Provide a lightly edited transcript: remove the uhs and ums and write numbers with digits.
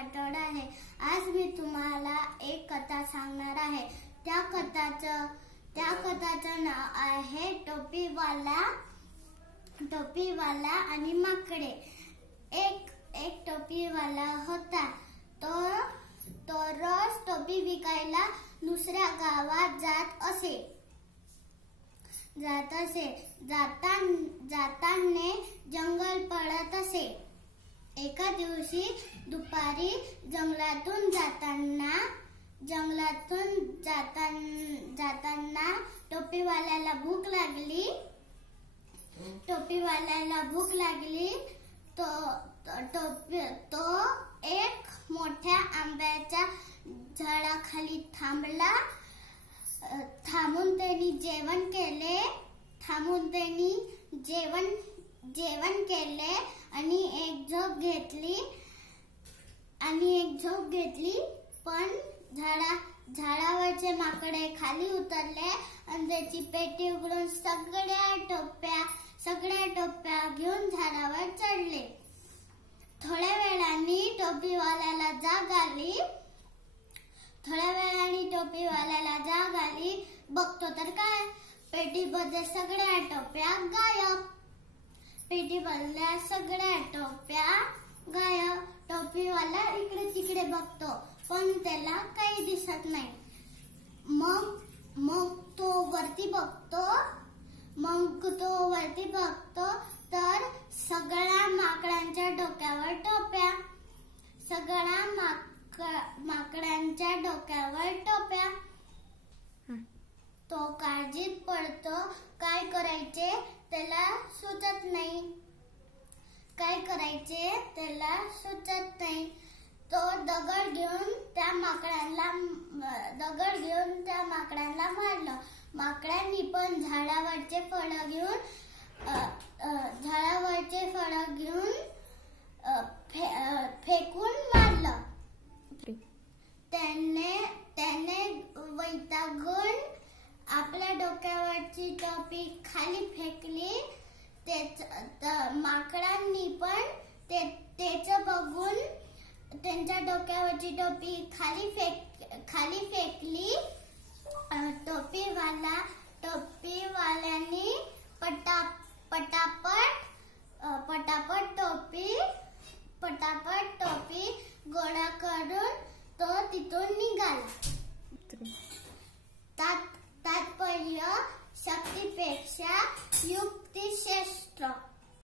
राठोड आहे। आज मी तुम्हाला एक कथा सांगणार आहे। त्या कथाचं नाव आहे टोपीवाला आणि माकडे। एक टोपीवाला होता। तो रोज टोपी विकायला दुसऱ्या गावात जात असे। जाताना जंगल पडत असे। एका दिवशी दुपारी जंगलातून जाताना टोपीवाल्याला भूक लागली। तो एक मोठ्या आंब्याच्या झाडाखाली थांबला। थांबून त्यांनी जेवण केले आणि एक झोप घेतली। पण झाडावरचे माकडे खाली उतरले आणि त्याची पेटी उघडून सगळ्या टोप्या घेऊन झाडावर चढले। थोड्या वेळाने टोपीवाल्याला जाग आली। बघतो तर काय, पेटीमध्ये सगळ्या टोप्या गायब। टोपीवाला इकडे तिकडे बघतो पण त्याला काही दिसत नाही। मग तो वरती बघतो तर सगळ्या माकडांच्या डोक्यावर टोप्या। तो काळजीत पडतो। काय करायचे त्याला सुचत नाही। तो दगड घेऊन त्या माकडांना मारलं। माकडांनी पण झाडावरचे फळ घेऊन फेकून मारलं। त्याने वैतागून आपल्या डोक्यावरची टोपी खाली फेकली। माकडांनी पण तेच बघून त्यांच्या डोक्यावरची टोपी खाली फेकली। टोपीवाल्याने पटापट